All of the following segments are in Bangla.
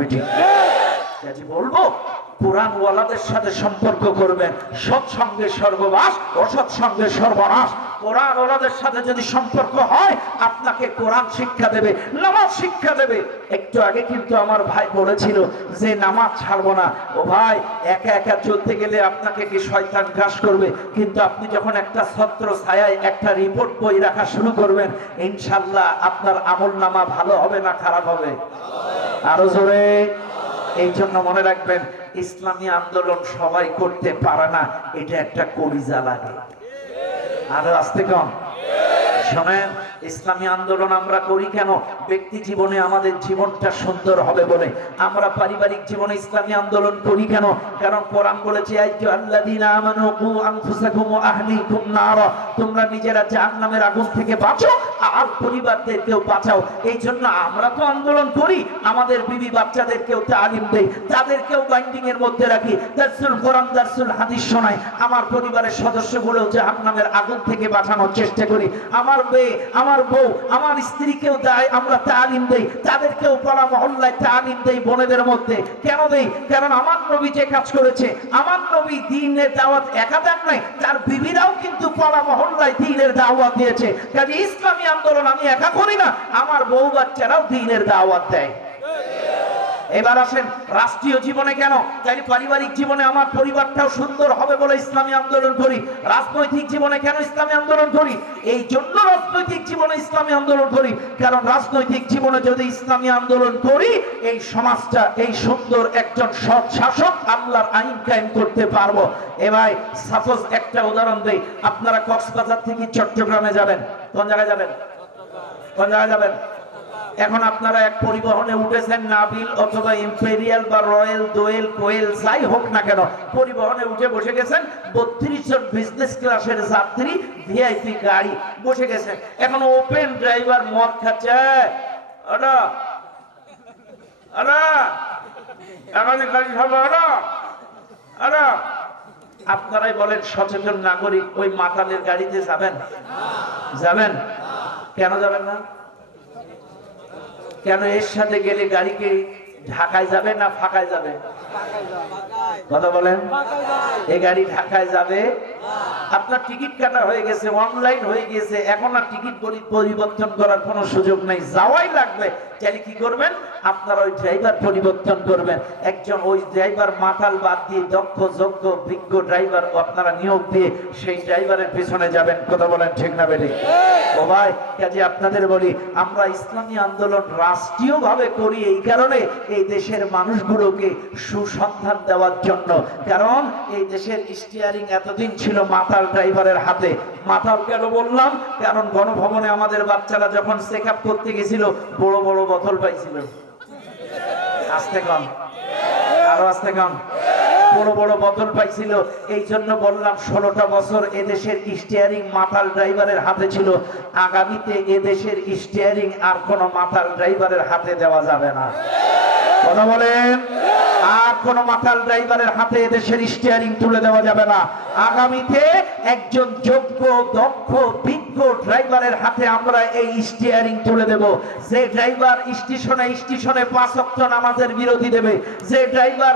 বেঠিক? কাজে বলবো কোরআন ওয়ালাদের সাথে সম্পর্ক করবেন, সৎসঙ্গে স্বর্গবাস, অসৎসঙ্গে সর্বনাশ। কোরআন ওয়ালাদের সাথে যদি সম্পর্ক হয়, আপনাকে কোরআন শিক্ষা দেবে, নামাজ শিক্ষা দেবে। একটু আগে কিন্তু আমার ভাই বলেছিল যে নামাজ ছাড়বো না। ও ভাই, একা একা চলতে গেলে আপনাকে কি শয়তান গ্রাস করবে, কিন্তু আপনি যখন একটা ছত্র ছায়ায় একটা রিপোর্ট বই রাখা শুরু করবেন, ইনশাল্লাহ আপনার আমল নামা ভালো হবে না খারাপ হবে? আরো জোরে। এই জন্য মনে রাখবেন, ইসলামী আন্দোলন সবাই করতে পারে না, এটা একটা কলিজা লাগে। আরো আসতে কম শোনেন, ইসলামী আন্দোলন আমরা করি কেন? ব্যক্তি জীবনে আমাদের জীবনটা সুন্দর হবে বলে। আমরা পারিবারিক জীবনে ইসলামী আন্দোলন করি কেন? কারণ কোরআন বলেছে, আইয়ুহাল্লাযীনা আমানু কু আনফুসাকুম ওয়া আহলিকুম নারা, তোমরা নিজেরা জাহান্নামের আগুন থেকে বাঁচো আর পরিবারদেরকেও বাঁচাও। এই জন্য আমরা তো আন্দোলন করি, আমাদের বিবি বাচ্চাদেরকেও তালিম দেই, তাদেরকেও বাইন্ডিং এর মধ্যে রাখি, দারসুল কোরআন দারসুল হাদিস শোনাই। আমার পরিবারের সদস্যগুলো জাহান্নামের আগুন থেকে বাঁচানোর চেষ্টা করি। আমার মেয়ে, আমার বউ, আমার স্ত্রীকেও দেয়, আমরা তালিম দেই, তাদেরকেও পাড়া মহল্লায় তালিম দেই বোনেদের মধ্যে। কেন দেই? কারণ আমার নবী যে কাজ করেছে, আমার নবী দ্বীনের দাওয়াত একা দেন নাই, তার বিবিরাও কিন্তু পাড়া মহল্লায় দ্বীনের দাওয়াত দিয়েছে। কাজে ইসলামী আন্দোলন আমি একা করি না, আমার বউ বাচ্চারাও দ্বীনের দাওয়াত দেয়। এবার আসেন রাষ্ট্রীয় জীবনে কেন? তাই পারিবারিক জীবনে আমার পরিবারটাও সুন্দর হবে বলে ইসলামী আন্দোলন করি। রাজনৈতিক জীবনে কেন ইসলামী আন্দোলন করি? এই জন্য রাজনৈতিক জীবনে ইসলামী আন্দোলন করি, কারণ রাজনৈতিক জীবনে যদি ইসলামী আন্দোলন করি, এই সমাজটা, এই সুন্দর একজন সৎ শাসক আল্লাহর আইন কায়েম করতে পারবো। এবার সাপোজ একটা উদাহরণ দেই, আপনারা কক্সবাজার থেকে চট্টগ্রামে যাবেন, কোন জায়গায় যাবেন? কোন জায়গায় যাবেন? এখন আপনারা এক পরিবহনে উঠেছেন, নাবিল অথবা ইম্পেরিয়াল বা রয়্যাল, দোয়েল, কোয়েল, যাই হোক না কেন, পরিবহনে উঠে বসে গেছেন। 32 জন বিজনেস ক্লাসের যাত্রী, ভিআইপি গাড়ি বসে গেছেন। এখন ওপেন ড্রাইভার মদ খাচ্ছে, আপনারাই বলেন সচেতন নাগরিক ওই মাতালের গাড়িতে যাবেন? যাবেন? কেন যাবেন না? কেন? এর সাথে গেলে গাড়িকে ঢাকায় যাবে না ফাঁকায় যাবে? কথা বলেন। এই গাড়ি ঢাকায় যাবে। আপনার টিকিট কাটা হয়ে গেছে, অনলাইন হয়ে গেছে, এখন আর টিকিট পরিবর্তন করার কোনো সুযোগ নেই, যাওয়াই লাগবে। তাহলে কি করবেন? আপনারা ওই ড্রাইভার পরিবর্তন করবেন। একজন ওই ড্রাইভার মাতাল বাদ দিয়ে দক্ষ, যোগ্য, বিজ্ঞ ড্রাইভার আপনারা নিয়োগ দিয়ে সেই ড্রাইভারের পেছনে যাবেন। কথা বলেন ঠিক না বেঠিক? ও ভাই, কাজে আপনাদের বলি, আমরা ইসলামী আন্দোলন রাষ্ট্রীয়ভাবে করি এই কারণে, এই দেশের মানুষগুলোকে সুসন্ধান দেওয়ার জন্য। কারণ এই দেশের স্টিয়ারিং এতদিন ছিল মাতাল ড্রাইভারের হাতে। মাতাল কেন বললাম? কারণ গণভবনে আমাদের বাচ্চারা যখন চেক আপ করতে গেছিল, বড় বড় বোতল পাইছিল। আস্তে কম, আরো আস্তে কম। বড় বড় বোতল পাইছিল। এই জন্য বললাম 16টা বছর এদেশের স্টিয়ারিং মাতাল ড্রাইভারের হাতে ছিল। আগামীতে এদেশের স্টিয়ারিং আর কোন মাতাল ড্রাইভারের হাতে দেওয়া যাবে না। কথা বলেন। আর কোন মাতাল ড্রাইভারের হাতে এদেশের স্টিয়ারিং তুলে দেওয়া যাবে না। আগামীতে একজন যোগ্য, দক্ষ, বিজ্ঞ ড্রাইভারের হাতে আমরা এই স্টিয়ারিং তুলে দেব। যে ড্রাইভার স্টেশনে স্টেশনে 5 ওয়াক্ত নামাজের বিরতি দেবে, যে ড্রাইভার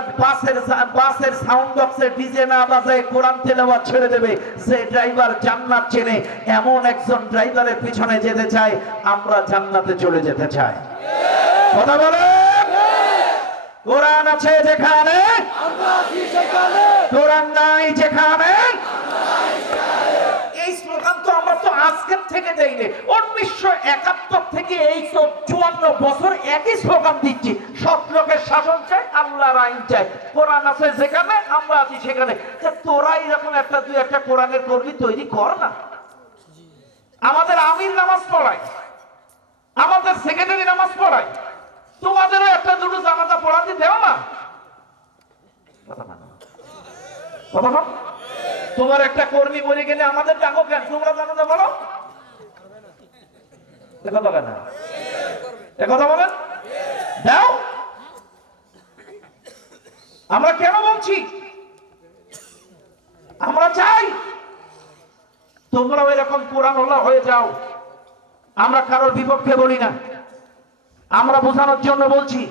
বাসের সাউন্ড বক্সে ডিজে না বাজায় কোরআন তেলাওয়াত ছেড়ে দেবে, যে ড্রাইভার জান্নাত চেনে, এমন একজন ড্রাইভারের পিছনে যেতে চাই। আমরা জান্নাতে চলে যেতে চাই। কথা বলে। কোরআন আছে যেখানে, কোরআন নাই যেখানে। এই স্লোগান তো আমরা তো আজকের থেকে দেইনি, 1971 থেকে এই তো 54 বছর একই স্লোগান দিচ্ছি। সব লোকের শাসন চাই, আল্লাহর আইন চাই। কোরআন আছে যেখানে, আমরা আছি সেখানে। তোরা এরকম একটা দুই একটা কোরআনের কর্মী তৈরি কর না। আমাদের আমির নামাজ পড়ায়, আমাদের সেক্রেটারি নামাজ পড়ায়, তোমাদেরও একটা দুটো জানাজা পড়াতে দেও না। তোমার একটা কর্মী বলে গেলে আমাদের ডাকো কেন? তোমরা জানাজা বলো, কথা বলেন না, কথা বলেন দাও। আমরা কেন বলছি? আমরা চাই তোমরা এরকম কোরআনওয়ালা হয়ে যাও। আমরা কারোর বিপক্ষে বলি না, আমরা বোঝানোর জন্য বলছি।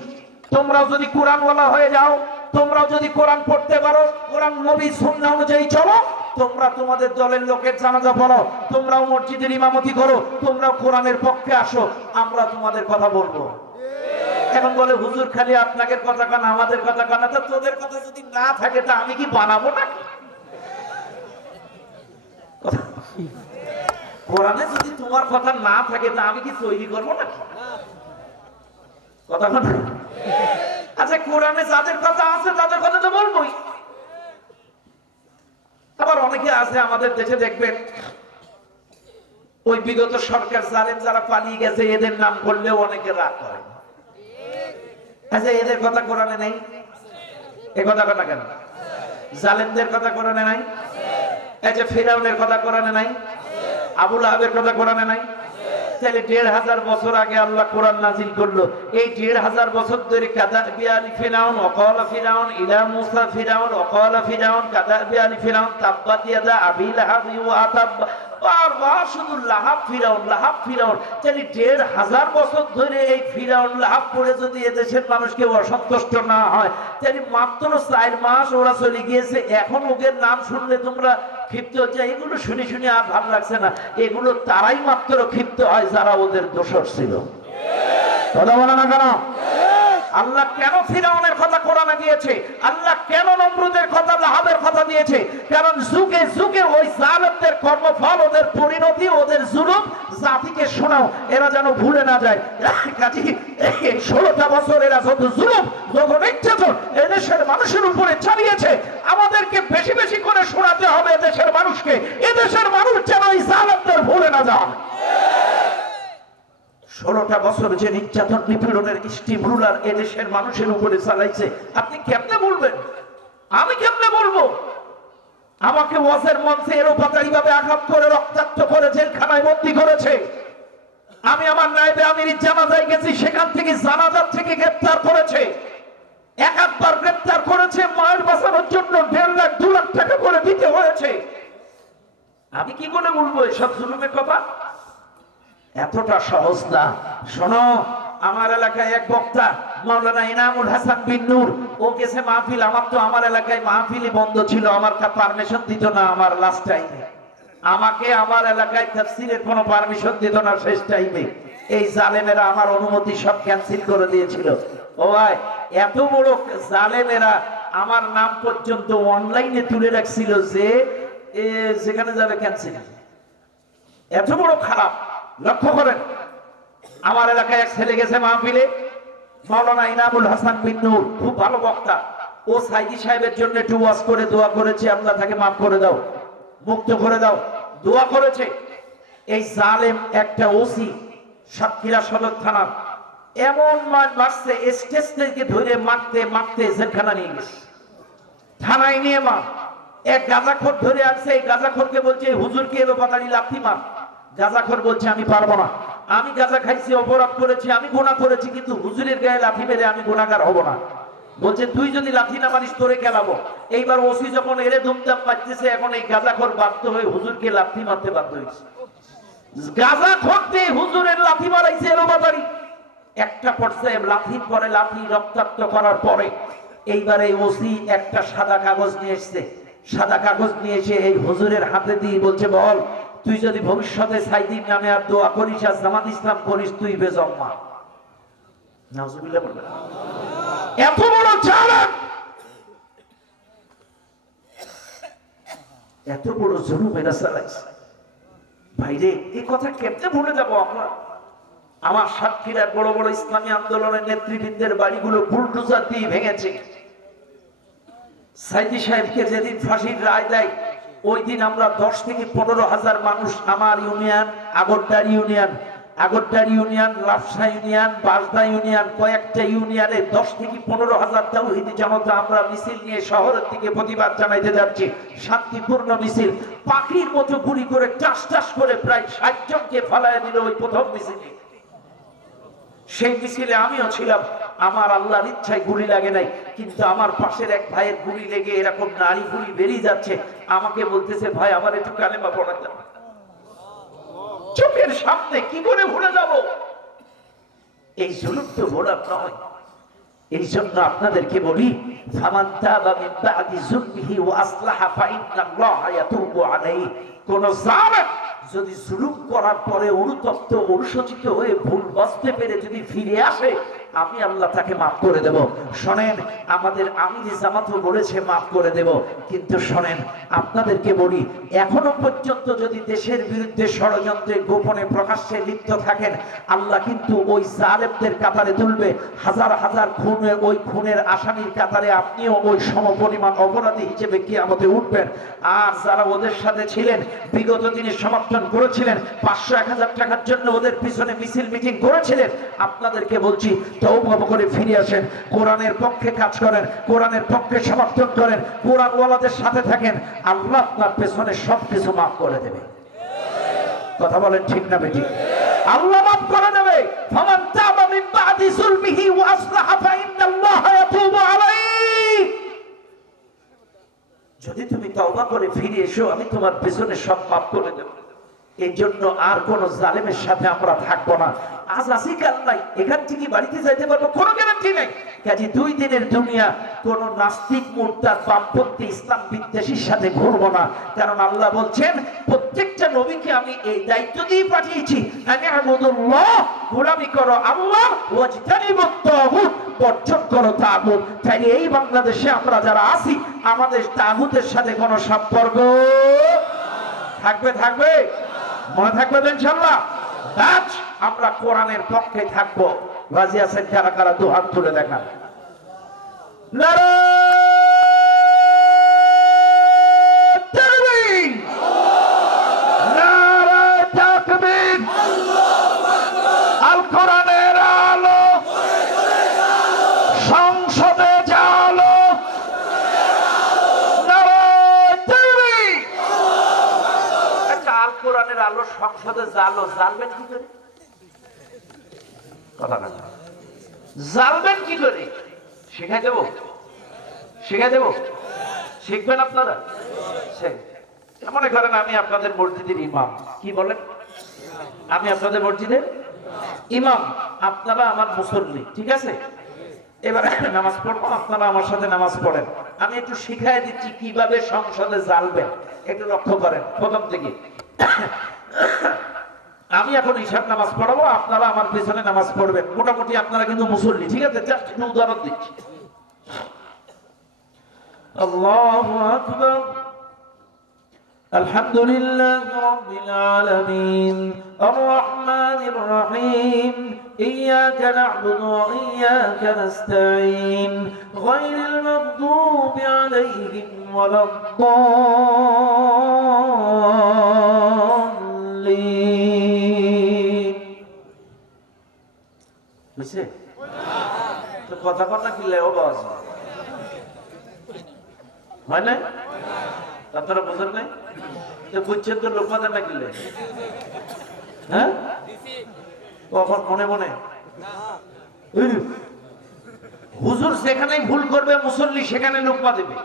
তোমরাও যদি কোরআনওয়ালা হয়ে যাও, তোমরাও যদি কোরআন পড়তে পারো, কোরআন নবী সুন্নাহ অনুযায়ী চলো, তোমরা তোমাদের দলের লোকের জানাজা পড়ো, তোমরাও মসজিদের ইমামতি করো, তোমরাও কোরআনের পক্ষে আসো, আমরা তোমাদের কথা বলবো। এখন বলে হুজুর খালি আপনাদের কথা কানা, আমাদের কথা কানা। তো তোদের কথা যদি না থাকে তা আমি কি বানাবো না? কোরআনে যদি তোমার কথা না থাকে তা আমি কি তৈরি করবো না? কথা বল। আচ্ছা, কোরআনে যাদের কথা আছে তাদের কথা তো বলবোই। আবার অনেকে আছে আমাদের দেশে, দেখবেন ওই বিগত সরকার জালেম যারা পালিয়ে গেছে এদের নাম করলেও অনেকে রাগ করে। আচ্ছা, এদের কথা কোরআনে নেই? এ কথা কথা কেন? জালেমদের কথা কোরআনে নাই? এই যে ফিরাউনের কথা কোরআনে নাই? আবু লাহাবের কথা কোরআনে নাই? তাহলে ১৫০০ বছর আগে আল্লাহ কোরআন নাজিল করলো। এই ১৫০০ বছর ধরে কাদাবি আলি ফিরাউন ওয়াকালা ফিরাউন ইলা মুসা ফিরাউন ওয়াকালা ফিরাউন কাদাবি আলি ফিরাউন তাব্বাত ইয়াদা আবি লাহাব ওয়া তাব, বারবার শুধু লাহাব ফিরাউন লাহাব ফিরাউন। তাহলে ১৫০০ বছর ধরে এই ফিরাউন লাহাব পড়ে যদি এদেশের মানুষকে অসন্তুষ্ট না হয়, তাহলে মাত্র ৪ মাস ওরা চলে গিয়েছে, এখন ওদের নাম শুনলে তোমরা ক্ষিপ্ত হচ্ছে। এগুলো শুনে শুনে আর ভালো লাগছে না। এগুলো তারাই মাত্র ক্ষিপ্ত হয় যারা ওদের দোষর ছিল। কথা বলে না কেন? আল্লাহ কেন ফিরাউনের কথা কোরআনে দিয়েছে? আল্লাহ কেন নমরুদের কথা, লাহাবের কথা দিয়েছে? কারণ যুগে যুগে ওই জালেমদের কর্মফল, ওদের পরিণতি, ওদের জুলুম জাতিকে শোনাও, এরা যেন ভুলে না যায়। কাজী 16টা বছর এরা যত জুলুম, যত নির্যাতন এদেশের মানুষের উপরে চালিয়েছে, আমাদেরকে বেশি বেশি করে শোনাতে হবে এদেশের মানুষকে। এদেশের মানুষ যেন এই জালেমদের ভুলে না যায়। 16টা বছর যে নির্যাতন নিপীড়নের স্টিম রুলার এদেশের মানুষের উপরে চালাইছে, আপনি কেমনে বলবেন? আমি কেমনে বলবো? আমাকে ওয়াজের মঞ্চে এলোপাতাড়ি ভাবে আঘাত করে রক্তাক্ত করে জেলখানায় বন্দী করেছে। আমি আমার নায়েবে আমির জানাজায় গেছি, সেখান থেকে জানাজার থেকে গ্রেফতার করেছে। একবার গ্রেফতার করেছে, মায়ের বাঁচানোর জন্য 1.5 লাখ 2 লাখ টাকা করে দিতে হয়েছে। আমি কি করে বলবো এসব জুলুমের কথা? এতটা সহজ না। শোনো, আমার এলাকায় এক বক্তা মাওলানা ইনামুল হাসান বিন নূর, ও গেছে মাহফিল। আমার এলাকায় মাহফিলই বন্ধ ছিল, আমার পারমিশন দিত না। আমার লাস্ট টাইমে আমাকে আমার এলাকায় তাফসীরের কোনো পারমিশন দিত না শেষ টাইমে। এই জালেমেরা আমার অনুমতি সব ক্যান্সেল করে দিয়েছিল। ও ভাই, এত বড় জালেমেরা আমার নাম পর্যন্ত অনলাইনে তুলে রাখছিল যে যেখানে যাবে ক্যান্সেল। এত বড় খারাপ। লক্ষ্য করেন, আমার এলাকায় এক ছেলে গেছে মাহফিলে, মাওলানা ইনামুল হাসান বিন নূর, খুব ভালো বক্তা। ও সাইদি সাহেবের জন্য একটু ওয়াজ করে দোয়া করেছে, আল্লাহ তাকে মাফ করে দাও, মুক্ত করে দাও, দোয়া করেছে। এই জালেম একটা ওসি সাতক্ষীরা সদর থানার এমন মারছে, স্টেজ থেকে ধরে মারতে মারতে জেলখানা নিয়ে গেছে। থানায় নিয়ে মা এক গাঁজাখোর ধরে আসছে। এই গাঁজাখোরকে বলছে হুজুরকে এলোপাতাড়ি লাথি মার। গাঁজাখোর বলছে আমি পারবো না, আমি গাঁজা খাইছি, অপরাধ করেছি, আমি গুনাহ করেছি, কিন্তু হুজুরের গায়ে লাথি মেরে আমি গুনাহগার হব না। বলছে তুই যদি লাথি না মারিস তোরে খেলাবো। এইবার ওসি যখন এরে ধুমধাম মারতেছে, এখন এই গাঁজাখোর বাধ্য হয়ে হুজুরকে লাথি মারতে বাধ্য হয়েছে। গাঁজাখোর দিয়ে হুজুরের লাথি মারাইছে এলোপাতাড়ি। একটা পর্যায়ে লাথির পরে লাথি রক্তাক্ত করার পরে এইবার এই ওসি একটা সাদা কাগজ নিয়ে এসছে। সাদা কাগজ নিয়ে এসে এই হুজুরের হাতে দিয়ে বলছে, বল তুই যদি ভবিষ্যতে সাইদির নামে আর দোয়া করিস আর জামাত ইসলাম করিস, তুই বেজম্মা। নাউজুবিল্লাহ বলবেন। এত বড় জালেম, এত বড় জুলুম এরা চালাইছে। ভাইরে, এই কথা কেমনে ভুলে যাবো আমরা? আমার সাতক্ষীরার বড় বড় ইসলামী আন্দোলনের নেতৃবৃন্দের বাড়িগুলো বুলডোজার দিয়ে ভেঙেছে। সাইদি সাহেবকে যেদিন ফাঁসির রায় দেয়, ওই দিন আমরা 10 থেকে 15,000 মানুষ, আমার union, Agardari union, লাফসা union, বাসদা union, কয়েকটা ইউনিয়নে 10 থেকে 15,000 তাওহীদি জনতা আমরা মিছিল নিয়ে শহরের দিকে প্রতিবাদ জানাইতে যাচ্ছি। শান্তিপূর্ণ মিছিল। পাখির মতো গুলি করে টাস টাস করে প্রায় 60 জনকে ফালায় দিল ওই প্রথম মিছিলে। সেই মিছিলে আমিও ছিলাম। আমার আল্লাহর ইচ্ছায় গুলি লাগে নাই, কিন্তু আমার পাশের এক ভাইয়ের গুলি লেগে এরকম নারী গুলি বেরিয়ে যাচ্ছে। আমাকে বলতেছে, ভাই আমার একটু কালেমা পড়া যাবে। চোখের সামনে কি করে ভুলে যাব? এই জুলুম তো ভোলার নয়। এই জন্য আপনাদেরকে বলি, ফামান তাবা মিন বাদি যুলমিহি ওয়া আসলাহা ফাইন্নাল্লাহা ইয়াতুবু আলাইহি। কোন জালেম যদি জুলুম করার পরে অনুতপ্ত অনুশোচিত হয়ে ভুল বুঝতে পেরে যদি ফিরে আসে, আমি আল্লাহ তাকে মাফ করে দেব। শোনেন, আমাদের আমির জামাতও বলেছে মাফ করে দেব, কিন্তু শোনেন আপনাদেরকে বলি, এখনো পর্যন্ত যদি দেশের বিরুদ্ধে ষড়যন্ত্রে গোপনে প্রকাশ্যে লিপ্ত থাকেন, আল্লাহ কিন্তু ওই জালেমদের কাতারে তুলবে। হাজার হাজার খুনের ওই খুনের আসামির কাতারে আপনিও ওই সমপরিমাণ অপরাধী হিসেবে কিয়ামতে উঠবেন। আর যারা ওদের সাথে ছিলেন, বিগত দিনে সমর্থন করেছিলেন, 500-1000 টাকার জন্য ওদের পিছনে মিছিল মিটিং করেছিলেন, আপনাদেরকে বলছি তওবা করে ফিরে আসেন, কোরআনের পক্ষে কাজ করেন, কোরআনের পক্ষে সমর্থন করেন, কোরআন ওয়ালাদের সাথে থাকেন, আল্লাহ আপনার পেছনে সবকিছু মাফ করে দেবে। কথা বলেন ঠিক না বেঠিক? আল্লাহ মাফ করে দেবে। ফামান তাবা মিন বাদি যুলমিহি ওয়া আসলাহা ফাইন্নাল্লাহা ইয়াতুবু আলাইহি। যদি তুমি তওবা করে ফিরে এসো, আমি তোমার পেছনে সব মাফ করে দেব। এই জন্য আর কোন জালেমের সাথে আমরা থাকবো না। আজ আসি কাল নাই, এখান থেকে বাড়িতে যাইতে পারবো কোনো গ্যারান্টি নেই। কাজে 2 দিনের দুনিয়া কোন নাস্তিক মুরতাদ বামপন্থী ইসলাম বিদ্বেষীর সাথে ঘুরবো না। কারণ আল্লাহ বলছেন, প্রত্যেকটা নবীকে আমি এই দায়িত্ব দিয়ে পাঠিয়েছি, আনি'বুদুল্লাহ, গোলামি করো আল্লাহ, ওয়াজতানিবুত তাগুত, বর্জন করো তাগুত। তাই এই বাংলাদেশে আমরা যারা আছি, আমাদের তাগুতের সাথে কোনো সম্পর্ক থাকবে? থাকবে? মনে থাকবে তো ইনশাআল্লাহ? আজ আমরা কোরআনের পক্ষে থাকবো। রাজি আছেন কারা কারা? দুহাত তুলে দেখান। নারায়ে তাকবীর, নারায়ে তাকবীর, আল্লাহু আকবার। আল কোরআনের আলো সংসদে জালো, নারায়ে তাকবীর। আচ্ছা, আল কোরআনের আলো সংসদে জালো, জ্বালবেন কি করে? কথা না, জ্বালবেন কি করে? শিখাই দেব, শিখাই দেব, শিখবেন আপনারা? মনে করেন আমি আপনাদের মসজিদের ইমাম, কি বলেন? আমি আপনাদের মসজিদের ইমাম, আপনারা আমার মুসল্লি, ঠিক আছে? এবার নামাজ পড়বো, আপনারা আমার সাথে নামাজ পড়েন। আমি একটু শিখাই দিচ্ছি কিভাবে সংসদে জ্বালবেন, একটু লক্ষ্য করেন প্রথম থেকে। আমি এখন ইশার নামাজ পড়াবো, আপনারা আমার পিছনে নামাজ পড়বেন। মোটামুটি আপনারা কিন্তু মুসল্লি, ঠিক আছে? জাস্ট একটু উদাহরণ দিচ্ছি। আল্লাহু আকবার, আলহামদুলিল্লাহি রাব্বিল আলামিন, আর রহমানির রহিম, ইয়াকা না'বুদু ওয়া ইয়াকা নাস্তাঈন, গায়রিল মাগদুবি আলাইহিম ওয়ালাদ-দাল্লিন। বুঝছে তো? কথা কন না, কি লেও বাজ হয় না? আপনারা বুঝেন নাই তো? বুঝছেন তো? লোক মাদের না কিনলে, হ্যাঁ? কখন মনে মনে হুজুর যেখানেই ভুল করবে, মুসল্লি সেখানে লোকমা দেবে।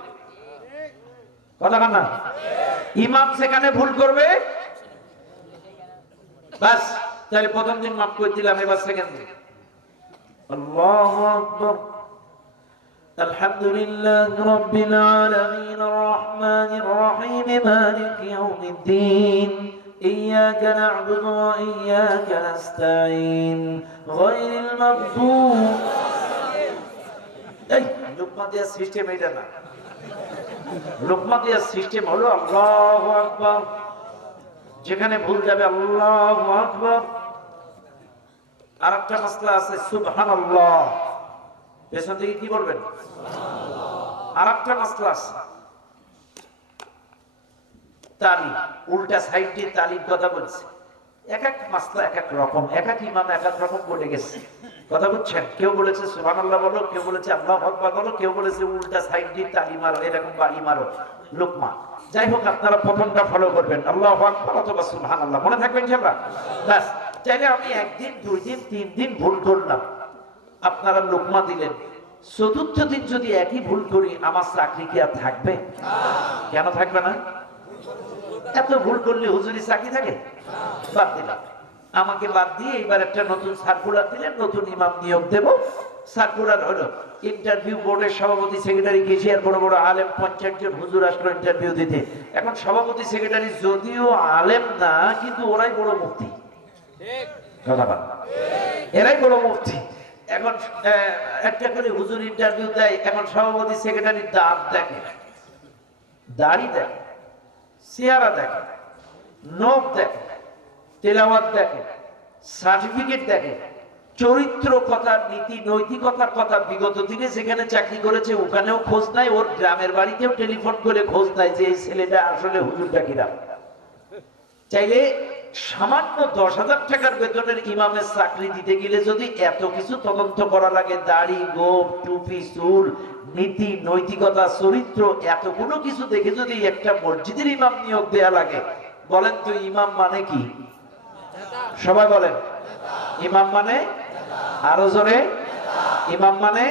কথা কন না? ইমাম সেখানে ভুল করবে, বাস তাহলে প্রথম দিন মাফ করে দিলাম, এবার সেকেন্ড দিন। আল্লাহু আকবার, আলহামদুলিল্লাহি রাব্বিল আলামিন, আর রহমানির রহিম, মালিকি ইয়াউমিদ্দিন, ইয়াকা না'বুদু ওয়া ইয়াকা নাস্তাঈন, গায়রিল মাগদুব। এই লোকমা দেওয়ার সিস্টেম এটা না। লোকমা দেওয়ার সিস্টেম হলো আল্লাহু আকবার, যেখানে ভুল যাবে আল্লাহু আকবার। আর একটা মাসলা আছে সুবহানাল্লাহ, পেছন থেকে কি বলবেন? আর একটা মাসলা আছে তালি, উল্টা সাইড দিয়ে তালির কথা বলছে। এক এক মাসলা এক এক রকম, এক এক ইমাম এক এক রকম বলে গেছে। কথা বুঝছেন? কেউ বলেছে সুবহানাল্লাহ বলো, কেউ বলেছে আল্লাহু আকবার বলো, কেউ বলেছে উল্টা সাইড দিয়ে তালি মারো, এরকম বাড়ি মারো, লোকমা। যাই হোক, আপনারা প্রথমটা ফলো করবেন, আল্লাহু আকবার অথবা সুবহানাল্লাহ, মনে থাকবেন ইনশাআল্লাহ। বাস, চাইলে আমি 1 দিন 2 দিন 3 দিন ভুল করলাম, আপনারা লোকমা দিলেন। চতুর্থ দিন যদি একই ভুল করি, আমার চাকরি কি আর থাকবে? কেন থাকবে না? এত ভুল করলে হুজুরি চাকরি থাকে? বাদ দিলাম। আমাকে বাদ দিয়ে এবার একটা নতুন সার্কুলার দিলেন, নতুন ইমাম নিয়োগ দেব, সার্কুলার হলো, ইন্টারভিউ বোর্ডের সভাপতি সেক্রেটারি কেশিয়ার বড় বড় আলেম 50 জন হুজুর আসলো ইন্টারভিউ দিতে। এখন সভাপতি সেক্রেটারি যদিও আলেম না, কিন্তু ওরাই বড় মুফতি, এরাই বড় মুফতি। এখন একটা করে হুজুর ইন্টারভিউ দেয়, এখন সভাপতি সেক্রেটারি দাঁত দেখে, দাড়ি দেখে, চেহারা দেখে, নখ দেখে, তেলাওয়াত দেখে, সার্টিফিকেট দেখে, চরিত্র কথা, নীতি নৈতিকতার কথা, বিগত দিনে যেখানে চাকরি করেছে ওখানেও খোঁজ নাই, ওর গ্রামের বাড়িতেও টেলিফোন করে খোঁজ নাই যে এই ছেলেটা আসলে হুজুরটা কিনা। চাইলে সামান্য 10,000 টাকার বেতনের ইমামের চাকরি দিতে গেলে যদি এত কিছু তদন্ত করা লাগে, দাড়ি, গোঁফ, টুপি, চুল, নীতি নৈতিকতা, চরিত্র, এতগুলো কিছু দেখে যদি একটা মসজিদের ইমাম নিয়োগ দেয়া লাগে, বলেন তো ইমাম মানে কি? সবাই বলেন ইমাম মানে, আরো জোরে, ইমাম মানে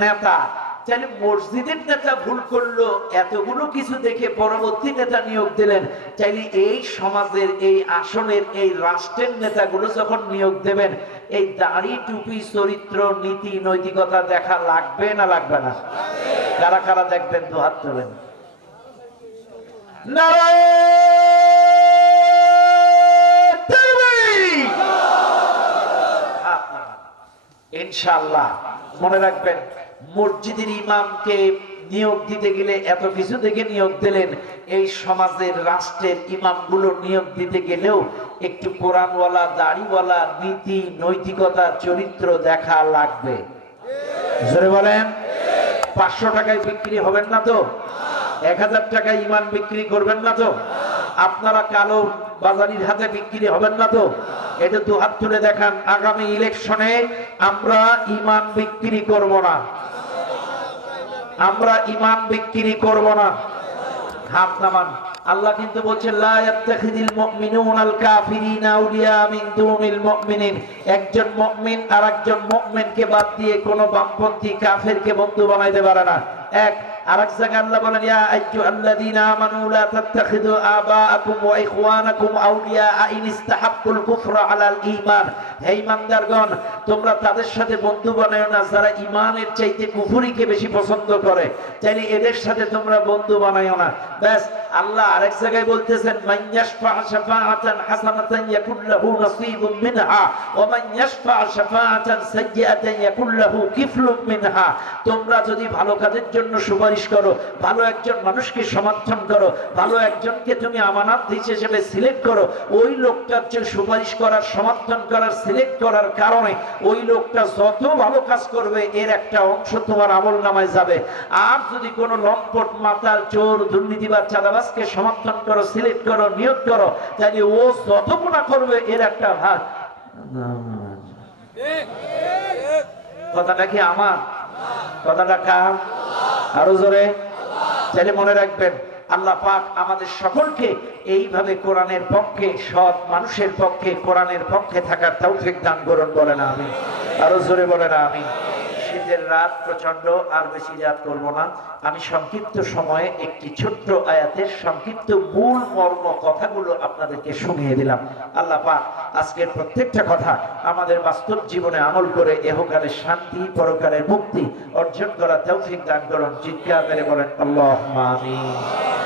নেতা। তাহলে মসজিদের নেতা ভুল করলো, এতগুলো কিছু দেখে পরবর্তী নেতা নিয়োগ দিলেন। চাইলে এই সমাজের, এই আসনের, এই রাষ্ট্রের নেতাগুলো যখন নিয়োগ দেবেন, এই দাড়ি, টুপি, চরিত্র, নীতি নৈতিকতা দেখা লাগবে না লাগবে না? কারা কারা দেখবেন তো হাত তোলেন। ইনশাআল্লাহ মনে রাখবেন, মসজিদের ইমামকে নিয়োগ দিতে গেলে এত কিছু দেখে নিয়োগ দিলেন, এই সমাজের, রাষ্ট্রের ইমামগুলো নিয়োগ দিতে গেলেও একটু কোরআনওয়ালা, দাড়িওয়ালা, নীতি নৈতিকতা, চরিত্র দেখা লাগবে। জোরে বলেন। 500 টাকায় বিক্রি হবেন না তো? 1000 টাকায় ইমান বিক্রি করবেন না তো? আপনারা কালো বাজারির হাতে বিক্রি হবেন না তো? এটা দু হাত তুলে দেখান। আগামী ইলেকশনে আমরা ইমান বিক্রি করব না, আমরা ইমান বিক্রি করব না। হাত নামান। আল্লাহ কিন্তু বলছেন লা ইয়াত্তাখিযুল মুমিনুনাল কাফিরিনা আউলিয়া মিন দুনিল মুমিনিন। একজন মুমিন আরেকজন মুমিনকে বাদ দিয়ে কোন বামপন্থী কাফেরকে বন্ধু বানাইতে পারে না। এক আরেক জায়গায় আল্লাহ বলেন ইয়া আইয়ুহাল্লাযীনা আমানু লা তাত্তাখিযু আবাআকুম ওয়া ইখওয়ানাকুম আউলিয়া ইন ইসতাহাব্বুল কুফরা আলাল ঈমান। হে ঈমানদারগণ, তোমরা তাদের সাথে বন্ধু বানায়ো না যারা ঈমানের চাইতে কুফরিকে বেশি পছন্দ করে। চাইলে এদের সাথে তোমরা বন্ধু বানায়ো না। ব্যাস। আল্লাহ আরেক জায়গায় বলতেছেন মান ইয়াশফা শাফাআতান হাসানাতান ইয়াকুল লাহু নাসীবুম মিনহা ওয়া মান ইয়াশফা শাফাআতান সাইয়্যাতান ইয়াকুল লাহু কিফলুম মিনহা। তোমরা যদি ভালো কাজের জন্য সুপারিশ করো, ভালো একজন মানুষকে সমর্থন করো, ভালো একজনকে তুমি আমানত হিসেবে সিলেক্ট করো, ওই লোকটার যে সুপারিশ করার, সমর্থন করার, সিলেক্ট করার কারণে ওই লোকটা যত ভালো কাজ করবে এর একটা অংশ তোমার আমলনামায় যাবে। আর যদি কোনো লম্পট, মাতাল, চোর, দুর্নীতিবাজ, চাঁদাবাজকে সমর্থন করো, সিলেক্ট করো, নিয়োগ করো, তাহলে ও যত গুনাহ করবে এর একটা ভাগ। কথাটা কি আমার? কথাটা কার? আরো জোরে। তাহলে মনে রাখবেন, আল্লাহ পাক আমাদের সকলকে এইভাবে কোরআনের পক্ষে, সৎ মানুষের পক্ষে, কোরআনের পক্ষে থাকার তৌফিক দান করুন। বলেন আমিন। আরো জোরে বলেন আমিন। শীতের রাত প্রচন্ড, আর বেশি রাত করব না। আমি সংক্ষিপ্ত সময়ে একটি ছোট্ট আয়াতের সংক্ষিপ্ত মূল মর্ম কথাগুলো আপনাদেরকে শুনিয়ে দিলাম। আল্লাহ পাক আজকের প্রত্যেকটা কথা আমাদের বাস্তব জীবনে আমল করে ইহকালের শান্তি, পরকালের মুক্তি অর্জন করার তৌফিক দান করুন। চিৎকার মেরে বলেন আল্লাহুম্মা আমিন।